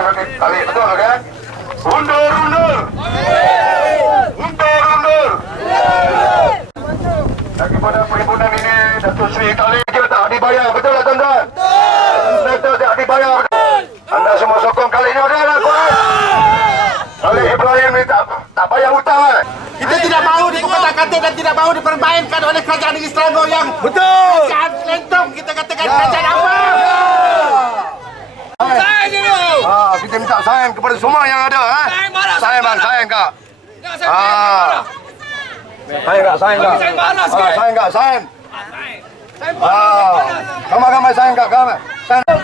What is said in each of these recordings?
Ali, betul kan? Undur, undur. Undur, undur. Daripada perhimpunan ini, Datuk Sri Talib dia tak dibayar. Betul tak tuan-tuan? Betul tak dibayar. Anda semua sokong kali ini. Udah lah, kuat. Kali Ibrahim ni tak, tak bayar hutang kan? Kita tidak mahu dikotak-katik dan tidak mahu dipermainkan oleh kerajaan negeri Selangor yang Betul. kerajaan lentong kita katakan kerajaan apa? Saya dulu. Ah, kita minta sayang kepada semua yang ada. Eh? Sayang marah, Sayang sayang bang, marah. sayang kak. Ya, saya Ah. Sayang kak, sayang kak. Sayang marah Ah, sikit. sayang kak, sayang. Saya Ah, sayang kak, gambar. Sayang.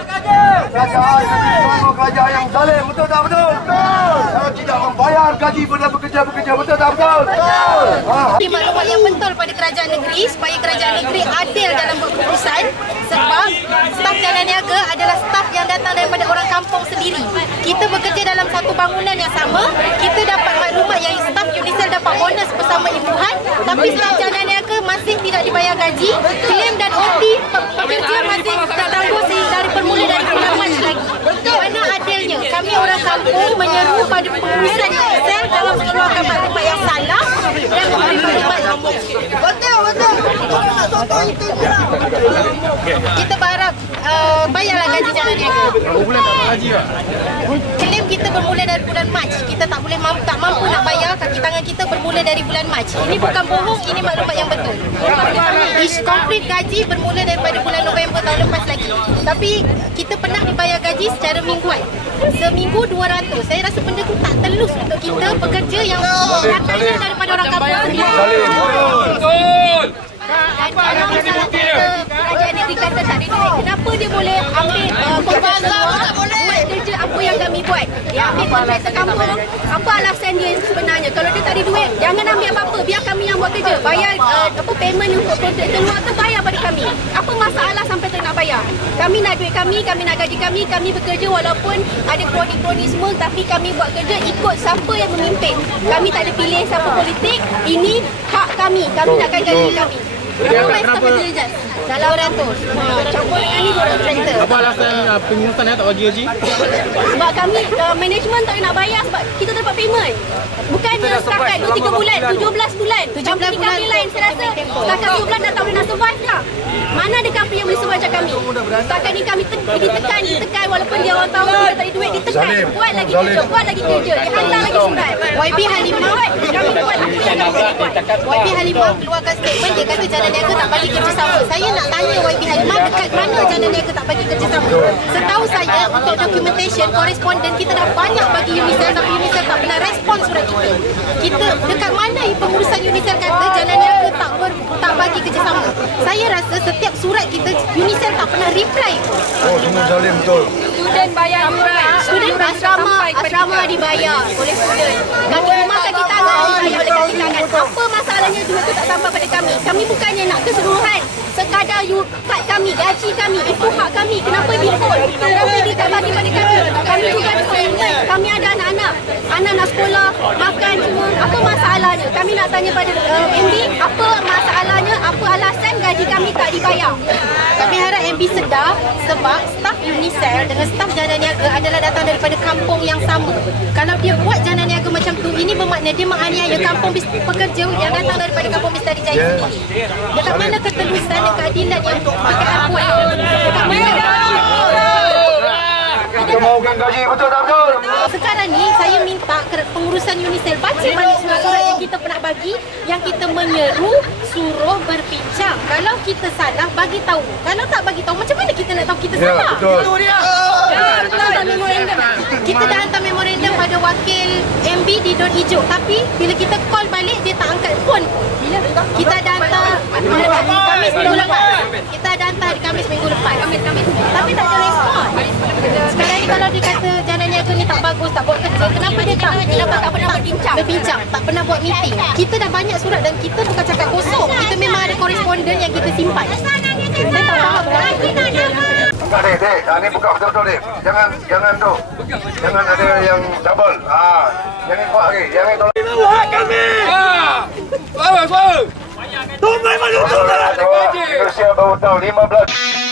Kerajaan yang Selangor kerajaan yang zalim, betul tak betul? Betul. Kalau tidak membayar gaji pada pekerja-pekerja, betul tak betul? Betul. Ah, Bagi maklumat yang betul pada kerajaan negeri supaya kerajaan negeri adil dalam berkeputusan sebab staf jalan niaga adalah staf yang datang daripada orang kampung sendiri. Kita bekerja dalam satu bangunan yang sama, kita dapat maklumat yang staf Unicel dapat bonus bersama imbuhan tapi staf jalan niaga masih tidak dibayar gaji, klaim dan OT pe- pekerja masih tertangguh sehingga dari bermula dari bulan Mac lagi. Mana adilnya? Kami orang kampung menyeru pada pengurusan Unicel dalam mengeluarkan maklumat yang salah dan memberi maklumat Betul, Kita berharap uh, bayarlah gaji jalan niaga. Bulan tak gaji? Klaim kita bermula dari bulan Mac. Kita tak boleh mampu, tak mampu nak bayar kaki tangan kita bermula dari bulan Mac. Ini bukan bohong, ini maklumat yang betul. Ish konflik gaji bermula daripada bulan November tahun lepas lagi. Tapi kita pernah dibayar gaji secara mingguan. Seminggu 200. Saya rasa benda tu tak telus untuk kita pekerja yang datangnya daripada orang kampung sendiri. Betul. Kalau misalnya kata kerajaan negeri kata tak ada duit, kenapa dia boleh ambil uh, buat kerja apa yang kami buat? Dia ambil kontraktor kampung, apa alasan dia sebenarnya? Kalau dia tak ada duit, jangan ambil apa-apa, biar kami yang buat kerja. Bayar uh, apa payment untuk kontraktor luar tu bayar pada kami. Apa masalah sampai tak nak bayar? Kami nak duit kami, kami nak gaji kami, kami bekerja walaupun ada kroni-kroni semua tapi kami buat kerja ikut siapa yang memimpin. Kami tak ada pilih siapa politik, ini hak kami. Kami nakkan gaji kami. Berapa main staff kerja Ijaz? Dalam 200. Ha, campur dengan ni 200 traktor. Apa alasan uh, pengurusan ya tak bagi gaji? Sebab kami uh, management tak nak bayar sebab kita dapat payment. Bukannya setakat 2 3 bulan, 17 bulan. 17 bulan kami lain saya rasa setakat 2 bulan dah tak boleh nak survive dah. Mana ada company yang boleh survive macam kami? Setakat ni kami te- ditekan, ditekan walaupun dia orang tahu kita tak ada duit ditekan. Buat lagi kerja, buat lagi kerja. Dia hantar lagi surat. YB Halimah, kami buat apa yang kami buat. YB Halimah keluarkan statement dia kata jalan niaga tak bagi kerjasama. Saya nak tanya YB Halimah dekat mana jalan niaga tak bagi kerjasama. Setahu saya untuk documentation, correspondent kita dah banyak bagi Unicel tapi Unicel tak pernah respon surat kita. Kita dekat mana pengurusan Unicel kata jalan niaga tak ber, tak bagi kerjasama. Saya rasa setiap surat kita Unicel tak pernah reply. oh, semua zalim betul. Student bayar yuran. Student asrama, asrama dibayar oleh student. Kaki rumah kaki tangan dibayar oleh kaki tangan. Apa masalahnya duit tu tak sampai pada kami? Kami bukannya nak keseluruhan. Sekadar you cut kami, gaji kami, itu hak kami. Kenapa di hold? Kenapa dia tak bagi pada kami? Kami juga ada. Kami ada anak-anak. Anak nak sekolah, makan semua. Apa masalahnya? Kami nak tanya pada uh, MD, apa masalahnya? Apa alasan gaji kami tak dibayar? Kami harap MB sedar sebab staf Unicel dengan staf Jana Niaga adalah datang daripada kampung yang sama. Kalau dia buat Jana Niaga macam tu, ini bermakna dia menganiaya kampung bis- pekerja yang datang daripada kampung Bistari Jaya Yeah. sendiri. Dekat mana ketelusan dan keadilan yang PKR buat? Dekat mana? Kita mahukan gaji, betul tak betul? Sekarang ni saya minta pengurusan Unicel baca balik surat-surat yang kita pernah bagi yang kita menyeru suruh berbincang. Kalau kita salah bagi tahu. Kalau tak bagi tahu macam kita nak tahu kita Ya, salah? betul. Kita dah hantar memorandum. Kita dah hantar memorandum pada wakil MB di Don Ijo tapi bila kita call balik dia tak angkat phone pun. Kita dah hantar Kamis minggu lepas. Kita dah hantar hari Kamis minggu lepas. Kamis Kamis. Tapi tak ada respon. Sekarang ni kalau dia kata jalan niaga ni tak bagus, tak buat kerja, kenapa dia tak kenapa tak pernah berbincang? Berbincang, tak pernah buat meeting. Kita dah banyak surat dan kita bukan cakap kosong. Kita memang ada koresponden yang kita simpan. Saya tak. Enggak dek, dek. Ah, ni buka betul-betul dek. Jangan, jangan tu. Jangan ada yang double. Ah, jangan kuat lagi. Jangan tolak. Ah. Bawa, bawa. Tumai mana tu lah. Malaysia baru tahu 15